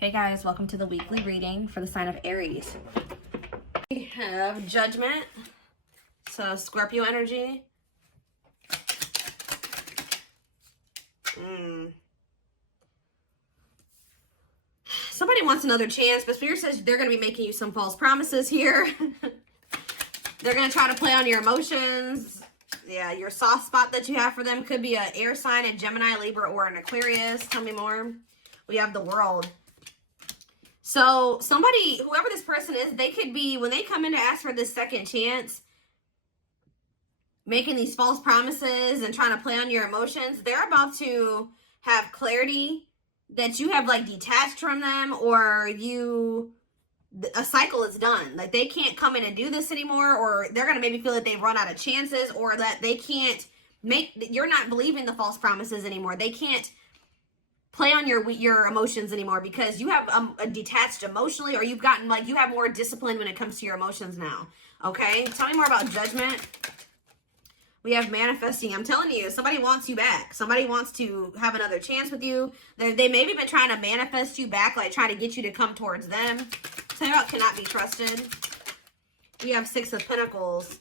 Hey guys, welcome to the weekly reading for the sign of Aries. We have Judgment, so Scorpio energy. Somebody wants another chance, but Spirit says they're going to be making you some false promises here. They're going to try to play on your emotions. Yeah, your soft spot that you have for them could be an air sign, a Gemini, Libra, or an Aquarius. Tell me more. We have the World. So somebody, whoever this person is, they could be, when they come in to ask for this second chance, making these false promises and trying to play on your emotions, they're about to have clarity that you have like detached from them, or a cycle is done. Like they can't come in and do this anymore, or they're going to maybe feel that they've run out of chances, or that they can't you're not believing the false promises anymore. They can't play on your emotions anymore because you have detached emotionally, or you've gotten like, you have more discipline when it comes to your emotions now. Okay, tell me more about Judgment. We have Manifesting. I'm telling you, somebody wants you back. Somebody wants to have another chance with you. They maybe been trying to manifest you back, like trying to get you to come towards them. Tell me about Cannot Be Trusted. We have Six of Pentacles.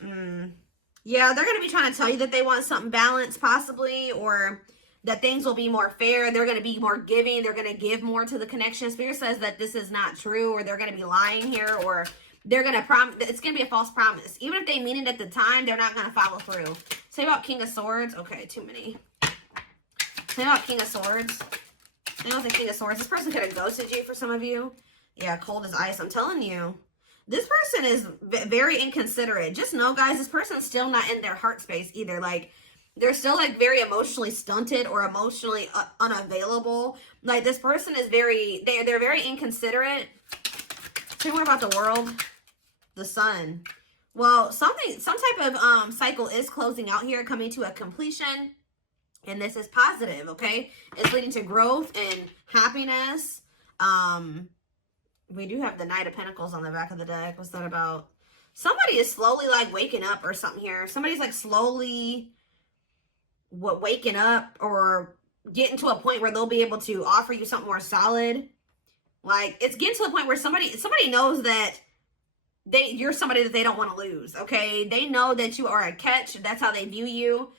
Yeah, they're going to be trying to tell you that they want something balanced possibly, or that things will be more fair. They're going to be more giving. They're going to give more to the connection. Spirit says that this is not true, or they're going to be lying here, or they're going to promise. It's going to be a false promise. Even if they mean it at the time, they're not going to follow through. Say about King of Swords. Okay, too many. Say about King of Swords. Say about the King of Swords. This person could have ghosted you for some of you. Yeah, cold as ice. I'm telling you. This person is very inconsiderate. Just know, guys, this person's still not in their heart space either. Like, they're still like very emotionally stunted or emotionally unavailable. Like this person is they're very inconsiderate. Tell me more about the World. The Sun. Well, some type of cycle is closing out here, coming to a completion. And this is positive, okay? It's leading to growth and happiness. We do have the Knight of Pentacles on the back of the deck. What's that about? Somebody is slowly like waking up or something here. Somebody's like slowly waking up or getting to a point where they'll be able to offer you something more solid. Like it's getting to the point where somebody knows that you're somebody that they don't want to lose. Okay, they know that you are a catch. That's how they view you.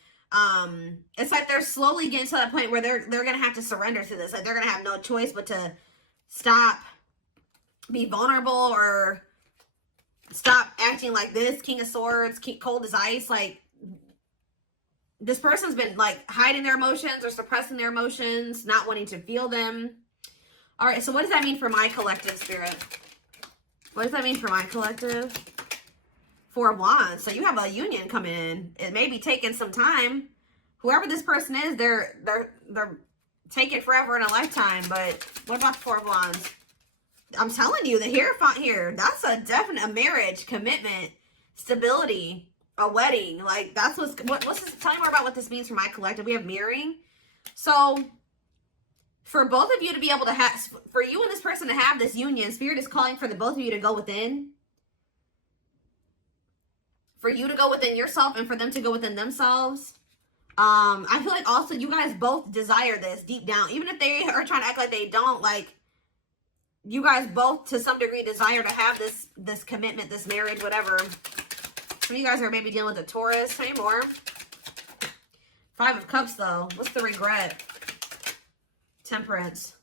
It's like they're slowly getting to that point where they're gonna have to surrender to this. Like they're gonna have no choice but to stop, be vulnerable, or stop acting like this. King of Swords, cold as ice. Like this person's been like hiding their emotions or suppressing their emotions, not wanting to feel them. All right, so what does that mean for my collective, Spirit? What does that mean for my collective? Four of Wands. So you have a union coming in. It may be taking some time. Whoever this person is, they're taking forever in a lifetime. But what about the Four of Wands? I'm telling you, the Hierophant here, that's a definite marriage, commitment, stability, a wedding. Like that's what's this, tell me more about what this means for my collective. We have mirroring. So for both of you to be able to have, for you and this person to have this union, Spirit is calling for the both of you to go within. For you to go within yourself and for them to go within themselves. I feel like also you guys both desire this deep down. Even if they are trying to act like they don't, like you guys both to some degree desire to have this commitment, this marriage, whatever. Some of you guys are maybe dealing with a Taurus. Tell me more. Five of Cups though. What's the regret? Temperance.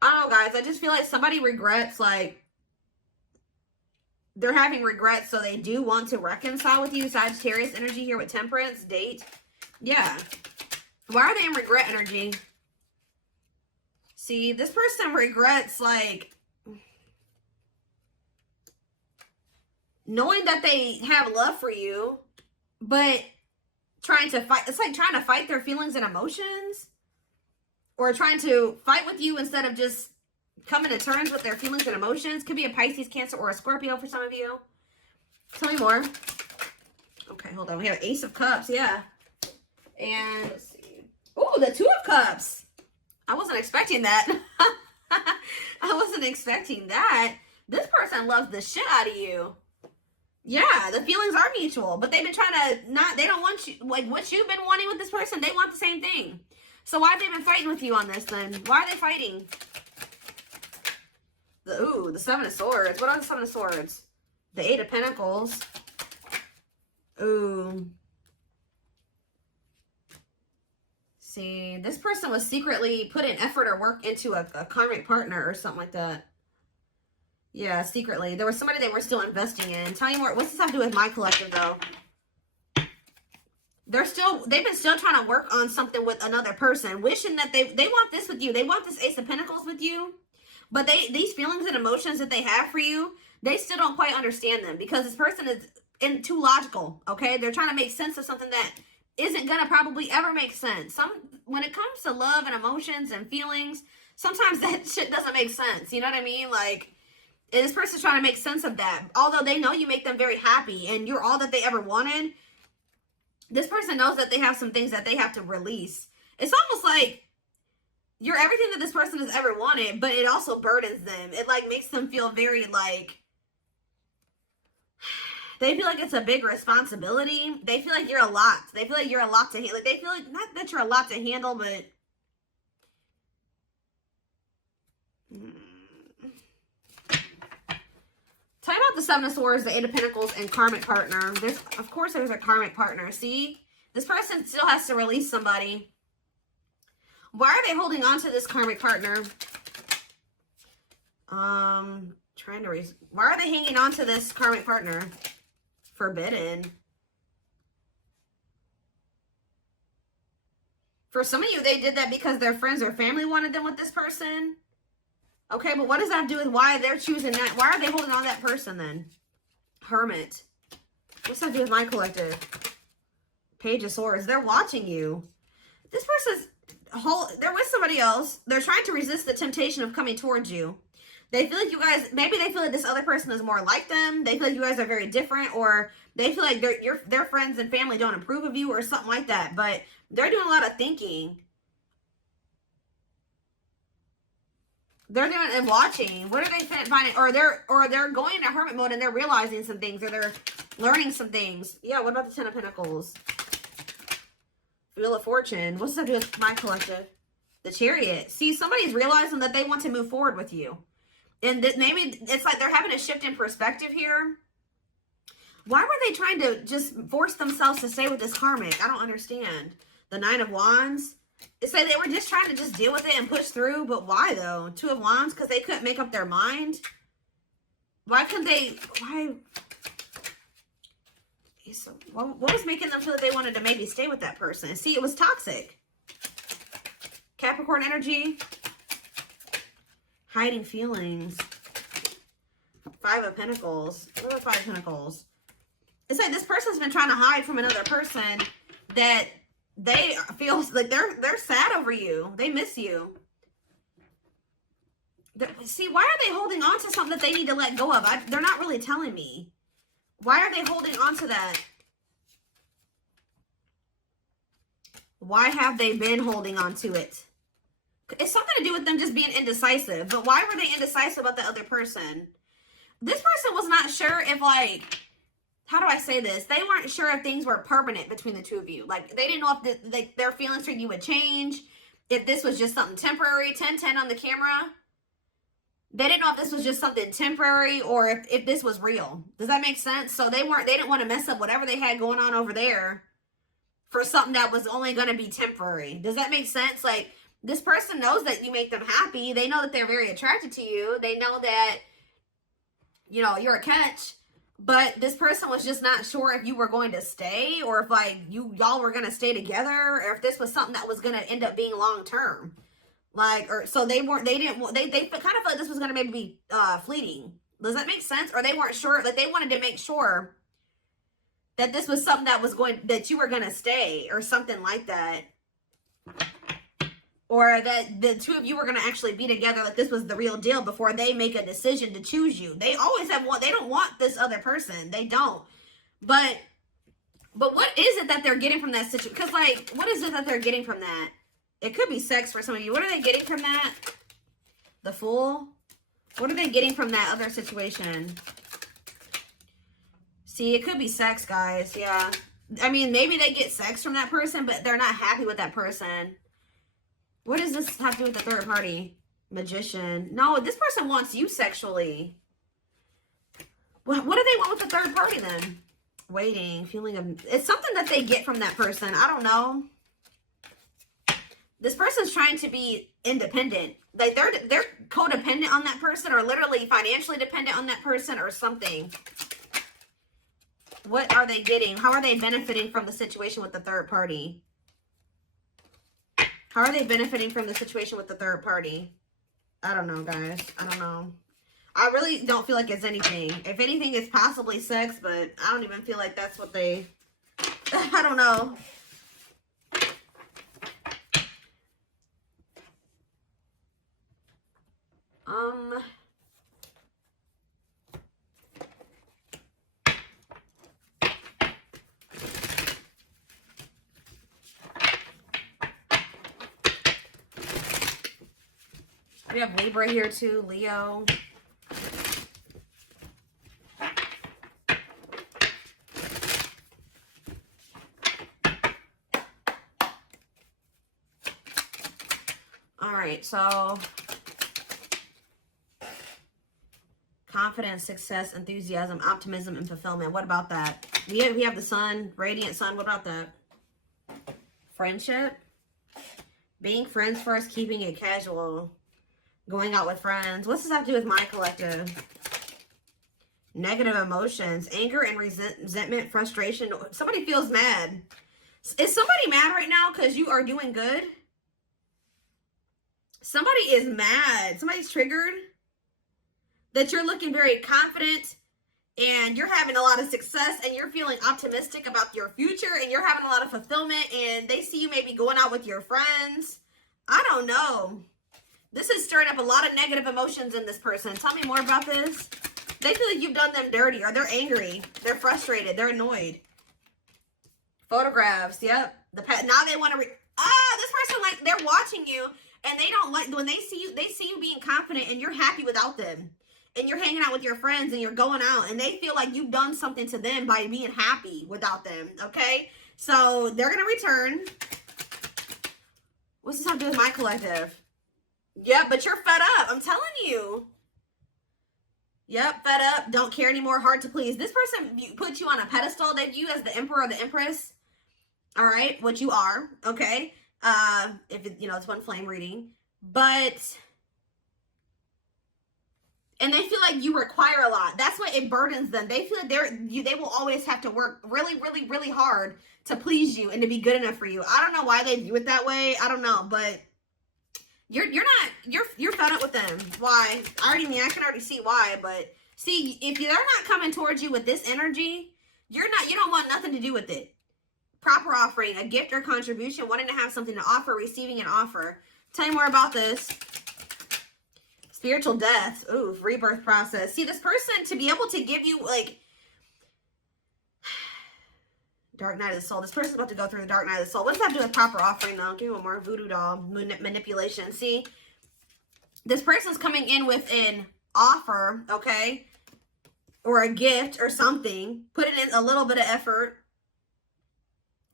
I don't know, guys. I just feel like somebody regrets, like they're having regrets, so they do want to reconcile with you. Sagittarius energy here with Temperance. Date. Yeah. Why are they in regret energy? See, this person regrets, like, knowing that they have love for you, but trying to fight. It's like trying to fight their feelings and emotions. Or trying to fight with you instead of just coming to terms with their feelings and emotions. Could be a Pisces, Cancer, or a Scorpio for some of you. Tell me more. Okay, hold on. We have Ace of Cups, yeah. And let's see. Oh, the Two of Cups. I wasn't expecting that. I wasn't expecting that. This person loves the shit out of you. Yeah, the feelings are mutual, but they've been trying to they don't want you, like what you've been wanting with this person, they want the same thing. So why have they been fighting with you on this then? Why are they fighting? The Seven of Swords. What are the Seven of Swords? The Eight of Pentacles. Ooh. See, this person was secretly putting effort or work into a karmic partner or something like that. Yeah, secretly. There was somebody they were still investing in. Tell me more. What's this have to do with my collective, though? They've been still trying to work on something with another person, wishing that they want this with you. They want this Ace of Pentacles with you. But these feelings and emotions that they have for you, they still don't quite understand them because this person is too logical, okay? They're trying to make sense of something that isn't going to probably ever make sense. When it comes to love and emotions and feelings, sometimes that shit doesn't make sense. You know what I mean? Like, this person's trying to make sense of that. Although they know you make them very happy and you're all that they ever wanted, this person knows that they have some things that they have to release. It's almost like you're everything that this person has ever wanted, but it also burdens them. It like makes them feel very like, they feel like it's a big responsibility. They feel like you're a lot. They feel like you're a lot to handle. Like they feel like, not that you're a lot to handle, but tell me about the Seven of Swords, the Eight of Pentacles, and karmic partner. Of course, there's a karmic partner. See? This person still has to release somebody. Why are they holding on to this karmic partner? Why are they hanging on to this karmic partner? Forbidden. For some of you, they did that because their friends or family wanted them with this person. Okay, but what does that have to do with why they're choosing that? Why are they holding on to that person then? Hermit. What's that to do with my collective? Page of Swords. They're watching you. This person's they're with somebody else. They're trying to resist the temptation of coming towards you. They feel like you guys, maybe they feel like this other person is more like them. They feel like you guys are very different, or they feel like their friends and family don't approve of you or something like that. But they're doing a lot of thinking. They're doing and watching. What are they finding? Or they're going into hermit mode and they're realizing some things, or they're learning some things. Yeah, what about the Ten of Pentacles? Wheel of Fortune. What's that do with my collective? The Chariot. See, somebody's realizing that they want to move forward with you. And maybe it's like they're having a shift in perspective here. Why were they trying to just force themselves to stay with this karmic? I don't understand. The Nine of Wands. It's like they were just trying to just deal with it and push through. But why, though? Two of Wands? Because they couldn't make up their mind? Why couldn't they? Why? So what was making them feel that they wanted to maybe stay with that person? See, it was toxic. Capricorn energy. Hiding feelings. Five of Pentacles. What are Five of Pentacles? It's like this person's been trying to hide from another person that they feel like they're sad over you. They miss you. See, why are they holding on to something that they need to let go of? They're not really telling me. Why are they holding on to that? Why have they been holding on to it? It's something to do with them just being indecisive. But why were they indecisive about the other person? This person was not sure if, like, how do I say this? They weren't sure if things were permanent between the two of you. Like, they didn't know if their feelings for you would change. If this was just something temporary. 10-10 on the camera. They didn't know if this was just something temporary or if this was real. Does that make sense? So they didn't want to mess up whatever they had going on over there for something that was only going to be temporary. Does that make sense? Like, this person knows that you make them happy. They know that they're very attracted to you. They know that, you know, you're a catch. But this person was just not sure if you were going to stay or if, like, y'all were going to stay together, or if this was something that was going to end up being long term. Like, or so they kind of felt like this was going to maybe be fleeting. Does that make sense? Or they weren't sure, like they wanted to make sure that this was something that you were going to stay or something like that. Or that the two of you were going to actually be together, like this was the real deal before they make a decision to choose you. They always they don't want this other person. They don't. But what is it that they're getting from that situation? Because, like, what is it that they're getting from that? It could be sex for some of you. What are they getting from that? The Fool? What are they getting from that other situation? See, it could be sex, guys. Yeah. I mean, maybe they get sex from that person, but they're not happy with that person. What does this have to do with the third party? Magician. No, this person wants you sexually. What do they want with the third party then? Waiting, feeling of... It's something that they get from that person. I don't know. This person's trying to be independent. Like they're codependent on that person, or literally financially dependent on that person, or something. What are they getting? How are they benefiting from the situation with the third party? How are they benefiting from the situation with the third party? I don't know, guys. I don't know. I really don't feel like it's anything. If anything, it's possibly sex, but I don't even feel like that's what they... I don't know. We have Libra here too, Leo. All right, so confidence, success, enthusiasm, optimism, and fulfillment. What about that? We have the sun, radiant sun. What about that? Friendship. Being friends first, keeping it casual. Going out with friends. What's this have to do with my collective? Negative emotions. Anger and resentment, frustration. Somebody feels mad. Is somebody mad right now because you are doing good? Somebody is mad. Somebody's triggered. That you're looking very confident and you're having a lot of success and you're feeling optimistic about your future and you're having a lot of fulfillment and they see you maybe going out with your friends. I don't know. This is stirring up a lot of negative emotions in this person. Tell me more about this. They feel like you've done them dirty, or they're angry. They're frustrated. They're annoyed. Photographs. Yep. Now they want to... this person, like, they're watching you, and they don't like... When they see you being confident, and you're happy without them. And you're hanging out with your friends, and you're going out, and they feel like you've done something to them by being happy without them, okay? So, they're going to return. What's this have to do with my collective? Yeah, but you're fed up. I'm telling you. Yep, fed up. Don't care anymore. Hard to please. This person put you on a pedestal. They view you as the emperor or the empress. All right, what you are. Okay. If it, it's one flame reading, but and they feel like you require a lot. That's what it burdens them. They feel like they will always have to work really, really, really hard to please you and to be good enough for you. I don't know why they view it that way. I don't know, but. You're fed up with them. Why? I can already see why, but see, if they're not coming towards you with this energy, you don't want nothing to do with it. Proper offering, a gift or contribution, wanting to have something to offer, receiving an offer. Tell me more about this. Spiritual death. Ooh, rebirth process. See, this person, to be able to give you, like, Dark Night of the Soul. This person's about to go through the Dark Night of the Soul. What does that have to do with proper offering, though? Give me one more. Voodoo doll. Manipulation. See? This person's coming in with an offer, okay? Or a gift or something. Putting in a little bit of effort.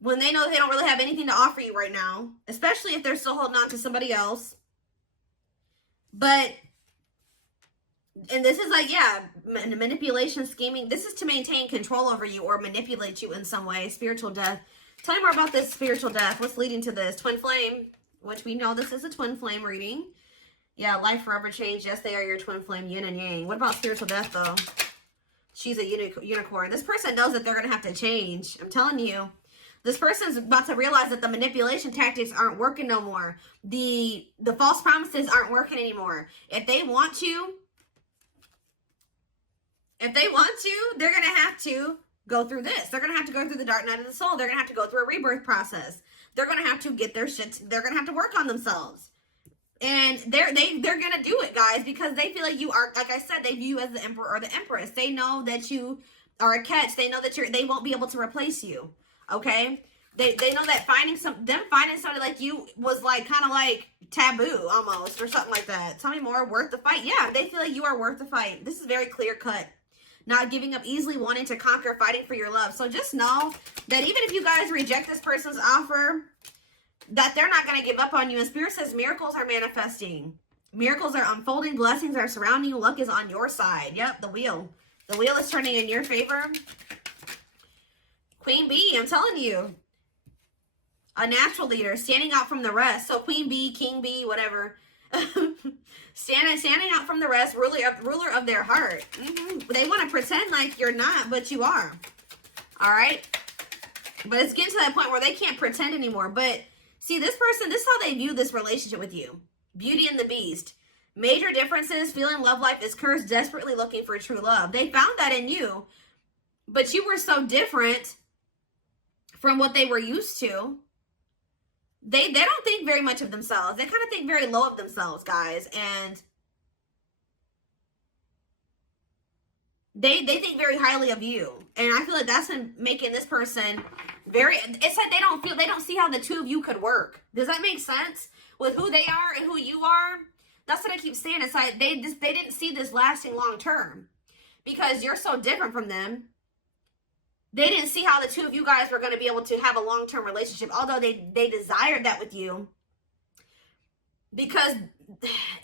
When they know they don't really have anything to offer you right now. Especially if they're still holding on to somebody else. But... And this is like, yeah, manipulation, scheming. This is to maintain control over you or manipulate you in some way. Spiritual death. Tell me more about this spiritual death. What's leading to this? Twin flame, which we know this is a twin flame reading. Yeah, life forever change. Yes, they are your twin flame, yin and yang. What about spiritual death, though? She's a unicorn. This person knows that they're going to have to change. I'm telling you. This person's about to realize that the manipulation tactics aren't working no more. The false promises aren't working anymore. If they want to... they're going to have to go through this. They're going to have to go through the Dark Night of the Soul. They're going to have to go through a rebirth process. They're going to have to get their shit. They're going to have to work on themselves. And they're going to do it, guys, because they feel like you are, like I said, they view you as the emperor or the empress. They know that you are a catch. They know that they won't be able to replace you. Okay? They know that finding somebody like you was like kind of like taboo almost or something like that. Tell me more. Worth the fight. Yeah, they feel like you are worth the fight. This is very clear cut. Not giving up easily, wanting to conquer, fighting for your love. So just know that even if you guys reject this person's offer, that they're not going to give up on you. And Spirit says miracles are manifesting. Miracles are unfolding. Blessings are surrounding you. Luck is on your side. Yep, the wheel. The wheel is turning in your favor. Queen Bee, I'm telling you. A natural leader, standing out from the rest. So Queen Bee, King Bee, whatever. standing out from the rest, ruler of their heart. They want to pretend like you're not, but you are. All right? But it's getting to that point where they can't pretend anymore. But see, this person, this is how they view this relationship with you. Beauty and the Beast. Major differences, feeling love life is cursed, desperately looking for true love. They found that in you, but you were so different from what they were used to. They don't think very much of themselves. They kind of think very low of themselves, guys. And they think very highly of you. And I feel like that's making this person very, it's like they don't see how the two of you could work. Does that make sense? With who they are and who you are? That's what I keep saying. It's like they didn't see this lasting long term because you're so different from them. They didn't see how the two of you guys were going to be able to have a long-term relationship, although they desired that with you. Because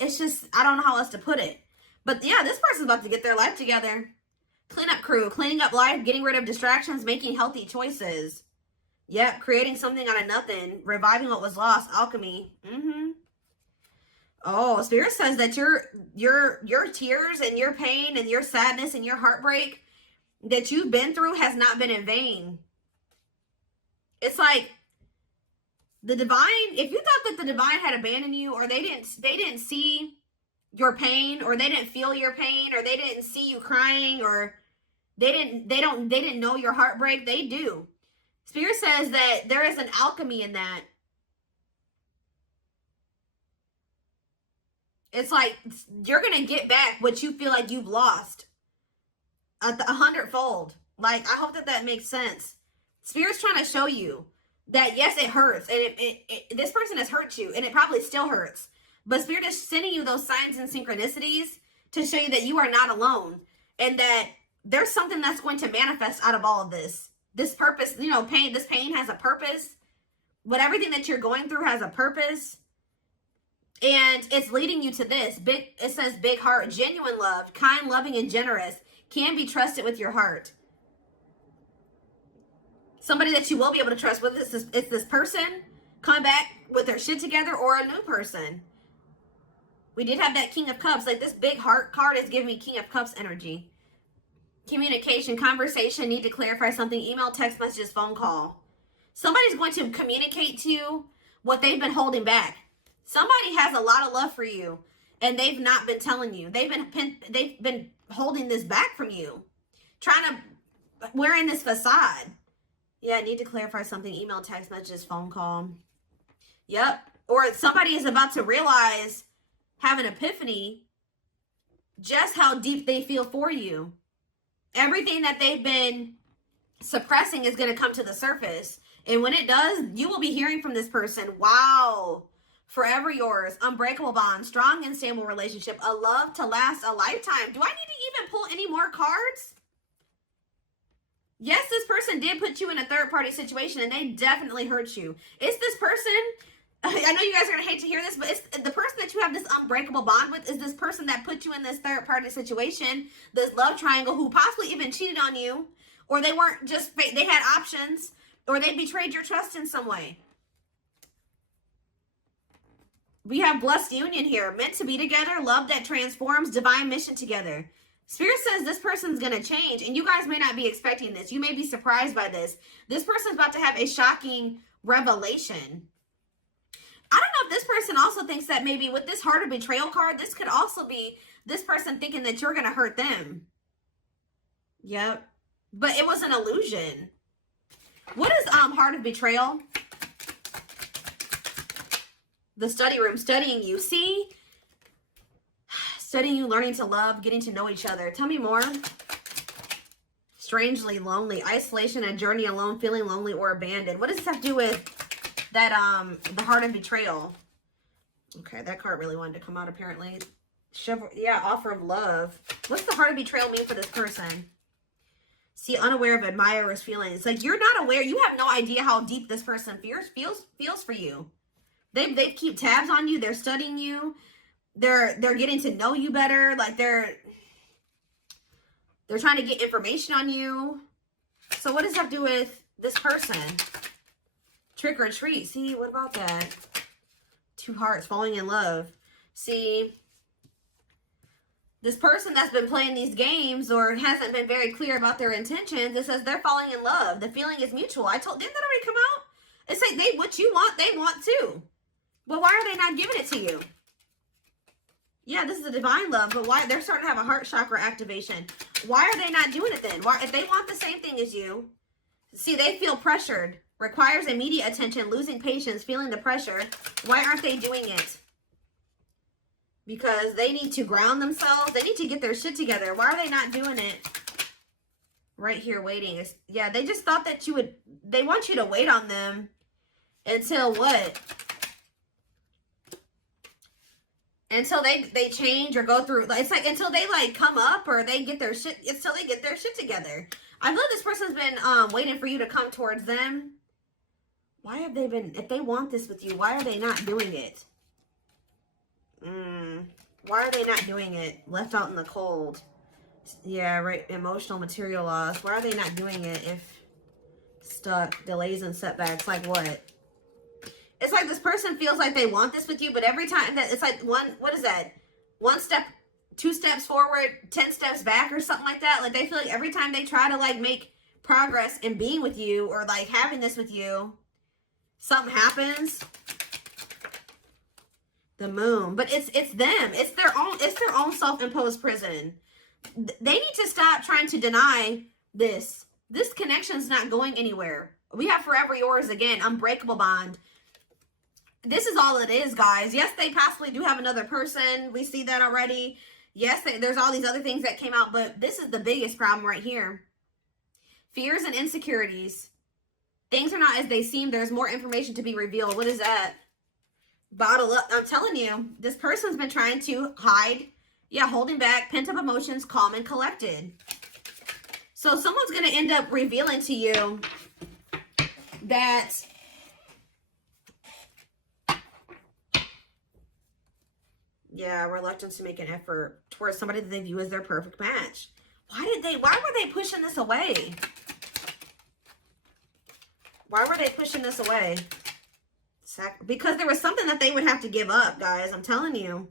it's just, I don't know how else to put it. But yeah, this person's about to get their life together. Cleanup crew, cleaning up life, getting rid of distractions, making healthy choices. Yep, creating something out of nothing, reviving what was lost, alchemy. Oh, Spirit says that your tears and your pain and your sadness and your heartbreak that you've been through has not been in vain. It's like the divine, if you thought that the divine had abandoned you, or they didn't see your pain, or they didn't feel your pain, or they didn't see you crying, or they didn't know your heartbreak, they do. Spirit says that there is an alchemy in that. It's like you're going to get back what you feel like you've lost. 100-fold. Like, I hope that makes sense. Spirit's trying to show you that, yes, it hurts. And this person has hurt you. And it probably still hurts. But Spirit is sending you those signs and synchronicities to show you that you are not alone. And that there's something that's going to manifest out of all of this. This purpose, you know, this pain has a purpose. But everything that you're going through has a purpose. And it's leading you to this. It says big heart, genuine love, kind, loving, and generous. Can be trusted with your heart. Somebody that you will be able to trust with is this person come back with their shit together, or a new person. We did have that King of Cups. Like, this big heart card is giving me King of Cups energy. Communication, conversation, need to clarify something, email, text messages, phone call. Somebody's going to communicate to you what they've been holding back. Somebody has a lot of love for you, and they've not been telling you. They've been holding this back from you, wearing this facade. Yeah, need to clarify something, email, text messages, phone call. Yep. Or somebody is about to realize, have an epiphany, just how deep they feel for you. Everything that they've been suppressing is going to come to the surface. And when it does, you will be hearing from this person. Wow. Forever yours, unbreakable bond, strong and stable relationship, a love to last a lifetime. Do I need to even pull any more cards? Yes, this person did put you in a third-party situation, and they definitely hurt you. It's this person, I know you guys are going to hate to hear this, but it's the person that you have this unbreakable bond with is this person that put you in this third-party situation, this love triangle, who possibly even cheated on you, or they weren't just, they had options, or they betrayed your trust in some way. We have blessed union here. Meant to be together. Love that transforms. Divine mission together. Spirit says this person's going to change. And you guys may not be expecting this. You may be surprised by this. This person's about to have a shocking revelation. I don't know if this person also thinks that maybe with this heart of betrayal card, this could also be this person thinking that you're going to hurt them. Yep. But it was an illusion. What is heart of betrayal? The study room, studying you. See? Studying you, learning to love, getting to know each other. Tell me more. Strangely lonely. Isolation, a journey alone, feeling lonely or abandoned. What does this have to do with that, the heart of betrayal? Okay, that card really wanted to come out apparently. Yeah, offer of love. What's the heart of betrayal mean for this person? See, unaware of admirer's feelings. Like, you're not aware. You have no idea how deep this person feels for you. They keep tabs on you. They're studying you. they're getting to know you better. Like they're trying to get information on you. So what does that do with this person? Trick or treat. See, what about that? Two hearts, falling in love. See, this person that's been playing these games or hasn't been very clear about their intentions, it says they're falling in love. The feeling is mutual. Didn't that already come out? It's like what you want, they want too. But why are they not giving it to you? Yeah, this is a divine love, but why? They're starting to have a heart chakra activation. Why are they not doing it then? Why, if they want the same thing as you, see, they feel pressured, requires immediate attention, losing patience, feeling the pressure. Why aren't they doing it? Because they need to ground themselves. They need to get their shit together. Why are they not doing it? Right here, waiting. Yeah, they just thought that you would, they want you to wait on them until what? Until they change or go through. It's like until they like come up or they get their shit, until they get their shit together. I feel like this person's been waiting for you to come towards them. Why have they been, if they want this with you, why are they not doing it? Why are they not doing it? Left out in the cold. Yeah, right. Emotional, material loss. Why are they not doing it if stuck? Delays and setbacks. Like what? It's like this person feels like they want this with you, but every time that it's like what is that? 1 step, 2 steps forward, 10 steps back or something like that. Like they feel like every time they try to like make progress in being with you or like having this with you, something happens. The moon. But it's them. It's their own self-imposed prison. They need to stop trying to deny this. This connection's not going anywhere. We have forever yours again. Unbreakable bond. This is all it is, guys. Yes, they possibly do have another person. We see that already. Yes, there's all these other things that came out, but this is the biggest problem right here. Fears and insecurities. Things are not as they seem. There's more information to be revealed. What is that? Bottle up. I'm telling you, this person's been trying to hide. Yeah, holding back, pent up emotions, calm and collected. So someone's going to end up revealing to you that yeah, reluctance to make an effort towards somebody that they view as their perfect match. Why were they pushing this away? Why were they pushing this away? Because there was something that they would have to give up, guys. I'm telling you.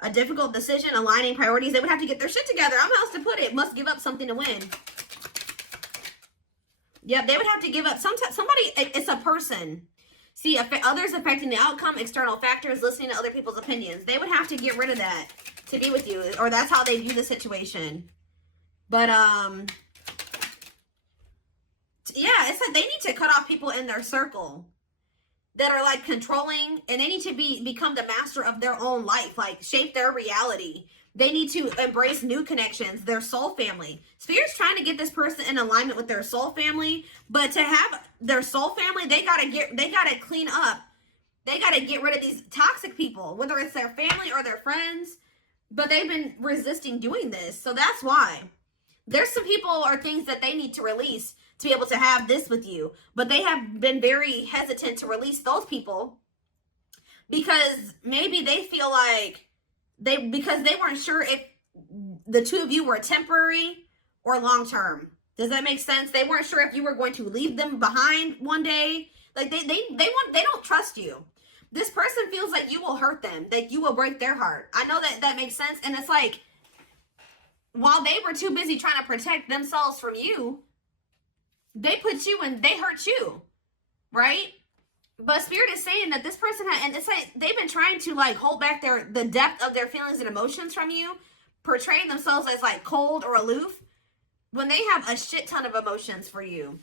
A difficult decision, aligning priorities. They would have to get their shit together. I don't know how else to put it. Must give up something to win. Yep, they would have to give up. Somebody, it's a person. See, others affecting the outcome, external factors, listening to other people's opinions. They would have to get rid of that to be with you. Or that's how they view the situation. But, yeah, it's like they need to cut off people in their circle that are like controlling, and they need to become the master of their own life, like shape their reality. They need to embrace new connections, their soul family. Spirit's trying to get this person in alignment with their soul family, but to have their soul family, they gotta clean up. They gotta get rid of these toxic people, whether it's their family or their friends, but they've been resisting doing this. So that's why. There's some people or things that they need to release to be able to have this with you. But they have been very hesitant to release those people because maybe they feel like because they weren't sure if the two of you were temporary or long-term. Does that make sense? They weren't sure if you were going to leave them behind one day. Like they don't trust you. This person feels like you will hurt them, that you will break their heart. I know that makes sense. And it's like, while they were too busy trying to protect themselves from you, they put you and they hurt you, right? But Spirit is saying that this person and it's like they've been trying to like hold back the depth of their feelings and emotions from you, portraying themselves as like cold or aloof when they have a shit ton of emotions for you.